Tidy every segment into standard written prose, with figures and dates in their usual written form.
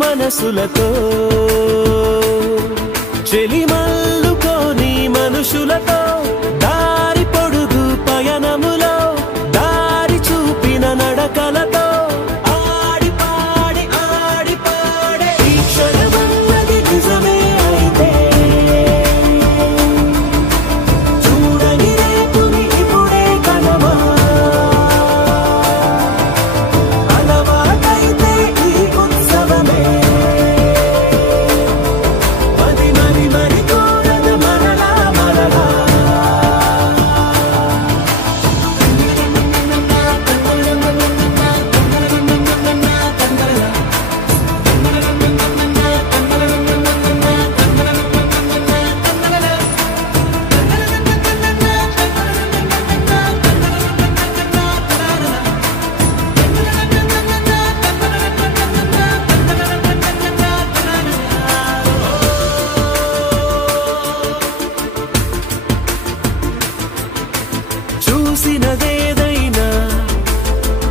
మనసులతో చెలిమల్లుకోని మనుషులతో దారి పొడుగు పయనములో దారి చూపిన నడకలతో ఆడి పాడి ఈ క్షణమన్నది నిజమే అయితే చూడని రేపుని ఇప్పుడే కనమా అలవాటైతే ఈ ఉత్సవమే చూసినదేదైనా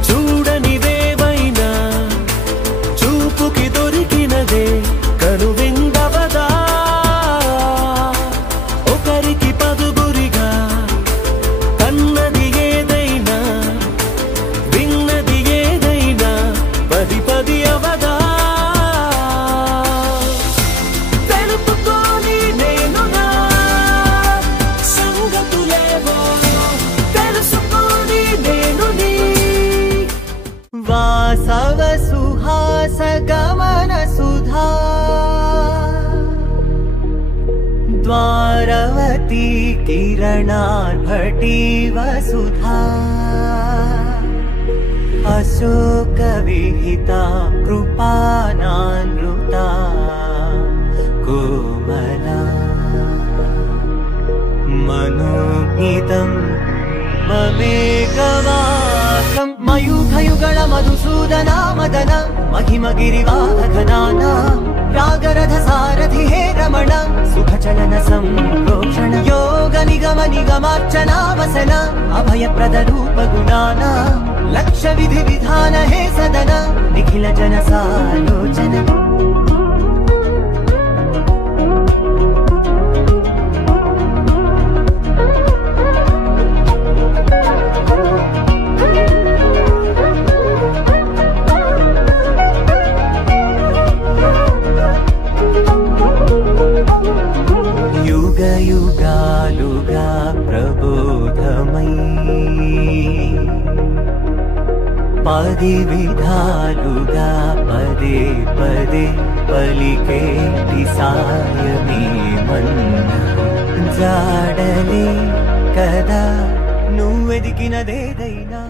చూడనిదేవైనా చూపుకి దొరికినదే కనువిందవదా ఒకరికి పదుగురిగా కన్నది ఏదైనా విన్నది ఏదైనా పది పది అవదా తెలుపుకోని నేను నా సంగతులేవో వాసవ సుహాస గమన సుధా ద్వారవతీ కిరణార్భటీ వసుధా అశోక విహితా కృపానానృతా కోమలా మనోజ్ఞితం మమేకవాసం మయూఖయుగళ మధుసూదన మదన మహిమగిరివాహనానా రాగరథ సారథి హే రమణ సుఖచలన సంప్రోక్షణ యోగ నిగమ నిగమార్చనా వసన అభయప్రద రూప గుణానా లక్ష్య విధి విధాన హే సదన నిఖిల జన సాలోచన యుగ యుగాలుగా ప్రబోధమై పది విధాలుగా పదే పదే పలికేటి సాయమే మన్న జాడలే కదా నువ్వెదిగినదేదైనా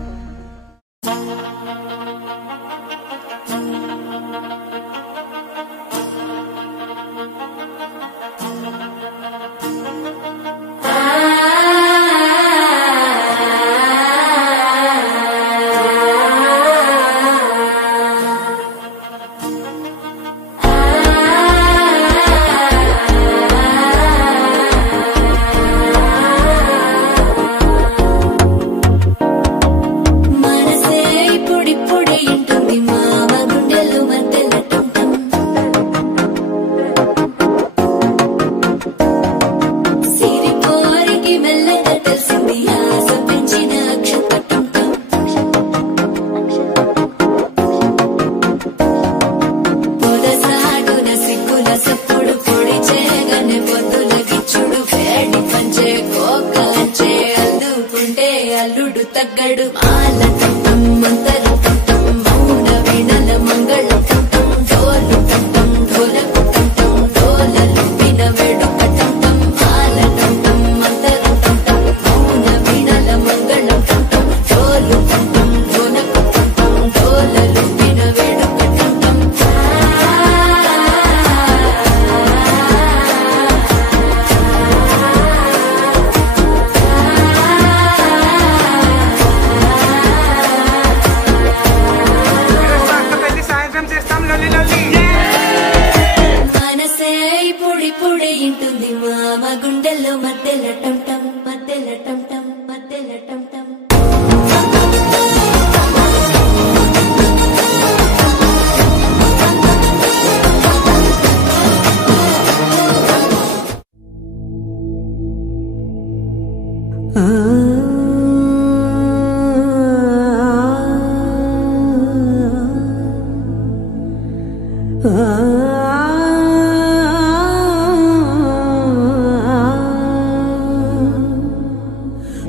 అల్లుడు తగ్గడు మాల కట్టం మంతర కట్టం మౌన వీణల మంగళ కట్టం డోలు కట్టం ఢోలకు కట్టం డోలలు విన వేడు కట్టం మాల కట్టం మంతర కట్టం మౌన వీణల ఉంటుంది మామ గుండెల్లో మధ్యల టం టం మధ్యల టం టం మధ్యల టం టం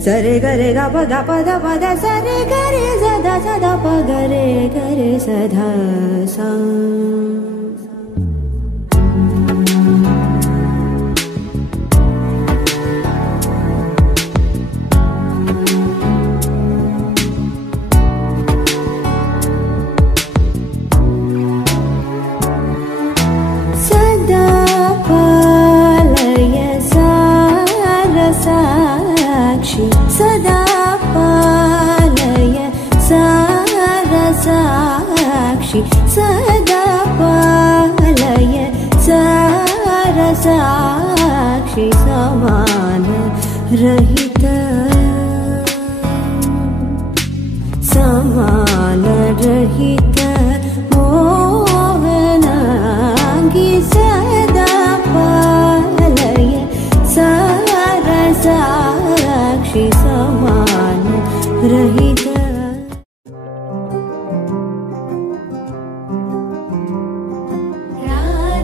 సరే గరే గ పద పద పద సరే గరే సదా సదా ప గరే గరే సదా సా सदा पालय सारसाक्षि सदा पालय सारसाक्षि समान रहित समान रहित मोहनांगी सदा पालय सारसाक्षि समान रहित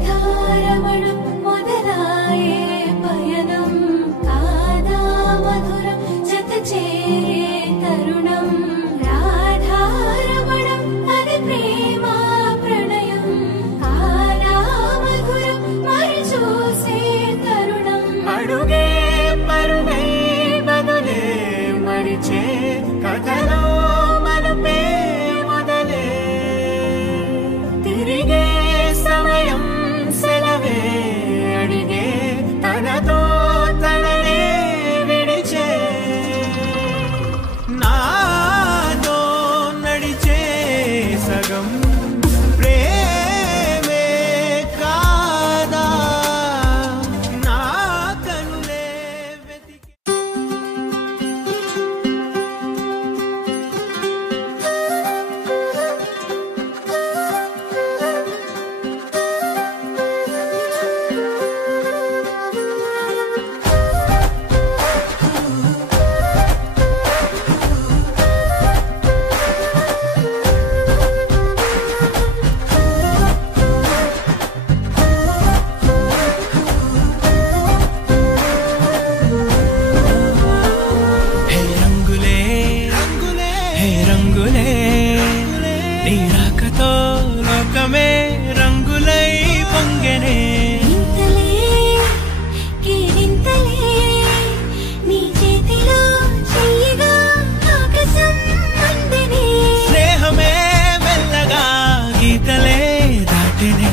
राधारमणं मोदलाये पयनं कादा मधुरं जतचेरे तरुणं राधारमणं हरि प्रेमा प्रणयं कादा मधुरं मरिचूसे तरुणं अडुगे परुगे बदले मरिचे कथलो मनपे मोदले तिरिगे समयं सेलवे अडिगे तनतो तनने विडिचे नातो नडिचे सगं प्रेमे कादा ना कनुले वेतिके हे रंगुले रंगुले हे रंगुले नीराकतो लोकमे रंगुलै పొంగెనే ఇంతలే కేరింతలే నీ చేతిలో చెయ్యగా ఆకాశం అందెనే స్నేహమే మెల్లగా గీతలే దాటినే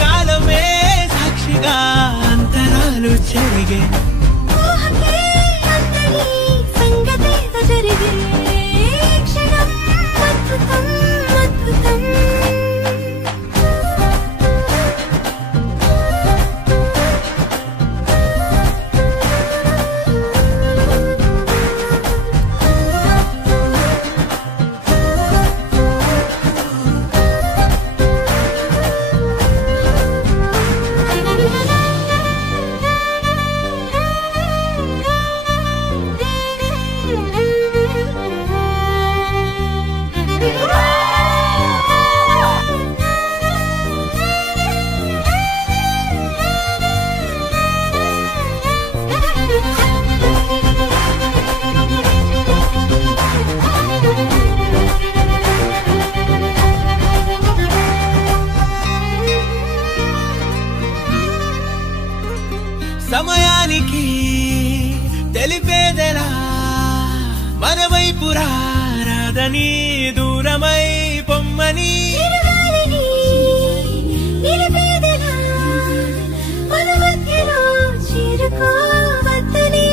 కాలమే సాక్షిగా అంతరాలు చెరిగే ఊహకే అందని సంగతేదో జరిగే క్షణం అద్భుతం అద్భుతం సమయానికి తెలిపేదెలా మన వైపు రాదని దూరమై పొమ్మని చిరుగాలిని నిలిపేదెలా మన మధ్యలో చేరుకోవద్దని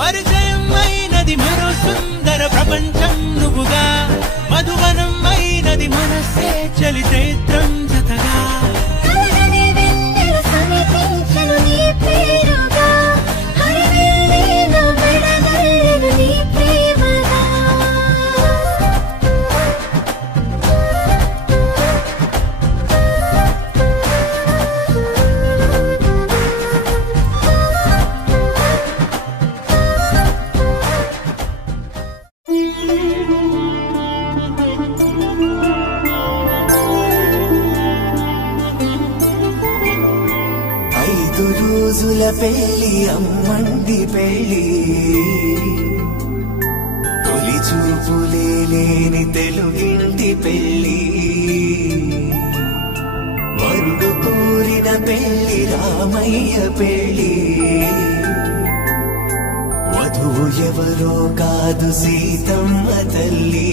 పరిచయం అయినది మరో సుందర ప్రపంచం నువ్వుగా మధువనం అయినది మనసే చలిచేత్రం జతగా కలగనే వెన్నెల సమీపించను నీ 5 రోజుల పెళ్లి అమ్మంది పెళ్లి తొలి చూపులే లేని తెలుగింటి పెళ్లి వరుడు కోరిన పెళ్లి రామయ్య పెళ్లి వధువు ఎవరో కాదు సీతమ్మ తల్లి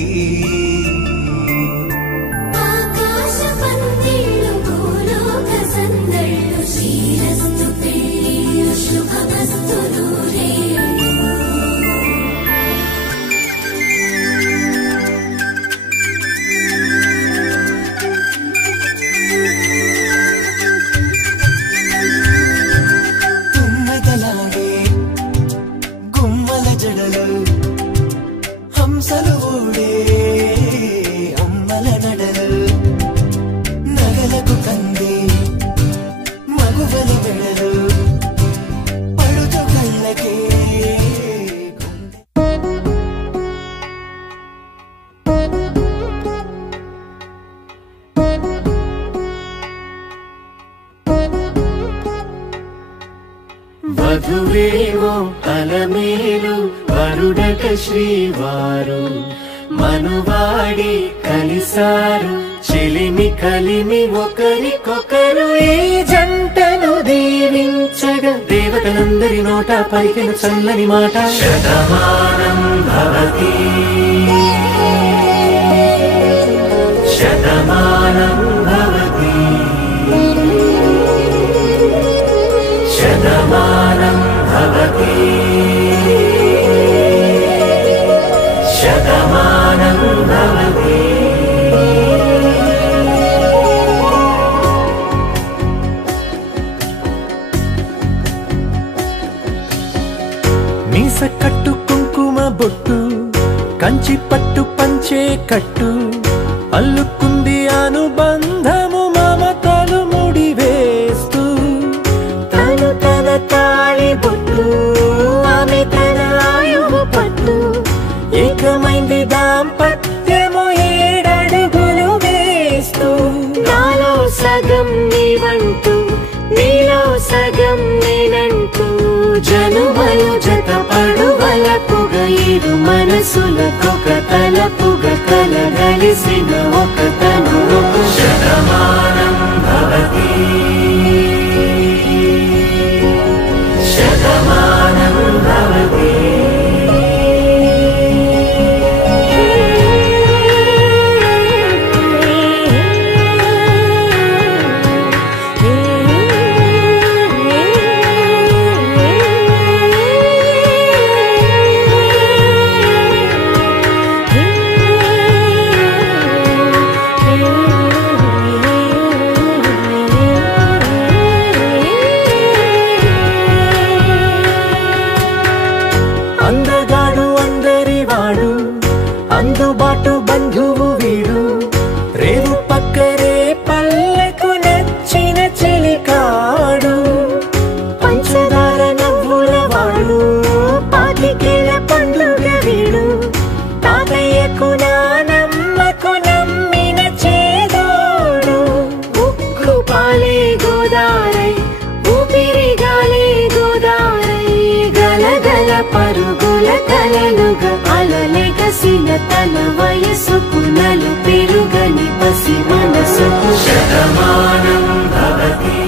వధువేవో అలమేలు వరుడట శ్రీవారు మనువాడి కలిసారు చెలిమి కలిమి ఒకరికొకరు ఈ జంటను దీవించగా దేవతలందరి నోట పలికిన చల్లని మాట శతమానం భవతి శతమానం భవతి శతమానం భవతి శతమానం భవతి మీస కట్టు కుంకుమ బొట్టు కంచి పట్టు పంచే కట్టు అల్లుకుంది అనుబంధము మమతలు ముడివేస్తూ తను తన తాళి బొట్టు ఆమె తన ఆయువు పట్టు ఏకమైంది దాంపత్యము 7 అడుగులు వేస్తూ నాలో సగం నీవంటూ నీలో సగం నేనంటూ జనుమలు జత పడువలపుగ ఇరు మనసులకొక తలపుగ కలగలిసిన ఒక తను శతమానం భవతి శతమానం భవతి అందగాడు అందరివాడు అందుబాటు బంధువు వీడు రేవు పక్కరే పల్లెకు నచ్చిన చెలికాడు పంచదార నవ్వుల వాడు పాతికేల పండుగ వీడు తాతయ్యకు నానమ్మకు నమ్మిన చేదోడు ఉక్కు పాలే గోదారై ఊపిరిగాలే గోదారై గలగల పరుగుల కలలుగా అలలెగసిన తన వయసుకు నలు పెరుగని పసి మనసుకు శతమానం భవతి